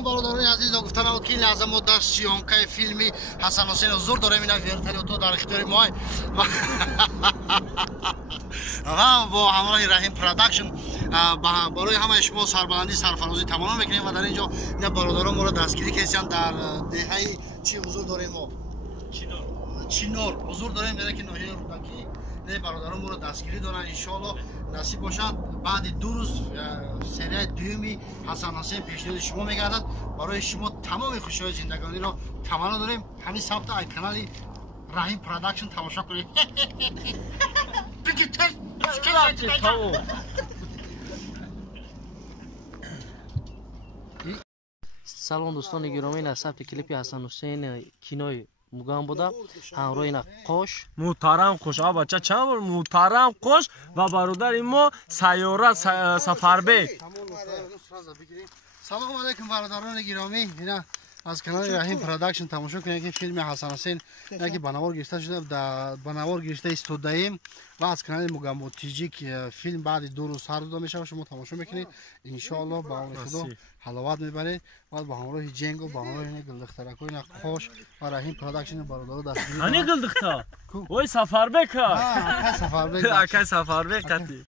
علیکم برادران عزیز. گفتم بود که این لحظه ما در سیانکای فیلمی حسن حسین حضور داریم. اینا ورتری تو در اختیار ما و با همراه رحیم پروداکشن برای همه شما سربلندی سرفرازی تمام میکنیم و در اینجا اینا برادران ما رو دستگیری کردن. در دهه چی حضور داریم؟ ما چینور حضور داریم در که ناحیه رودکی. نه برادران ما رو دستگیری دارن. ان شاء الله نصیب باشد بعد 2 روز سری دومی حسن حسین پیشنهاد شما میگردد. برای شما تمام خوشی‌های زندگانی را تمنا داریم. همین ثبت ای کانال رحیم پروداکشن تماشا کنید. بگید سلام دوستان گرامی، این ثبت کلیپ حسن حسین کینوی مگام بوده. همراه این قوش محترم قوش آقا بچه چند بار محترم قوش و برادر ما سیاره سفربک. سلام علیکم برادران گرامی. اینا از کانال رحیم پروداکشن تماشا کنید که فیلم حسن حسین که بنوار گرفته شده در بنوار گرفته استودیم و از کانال مگام تیجیک فیلم بعد 2 روز هر دو میشه شما تماشا میکنید. ان شاء الله با اون خدا حلاوت میبره و با همراه جنگ و با همراه این گلدخترک و این خوش و رحیم پروداکشن برادر دست هنی گلدختا وای سفربک ها سفربک اکا سفربک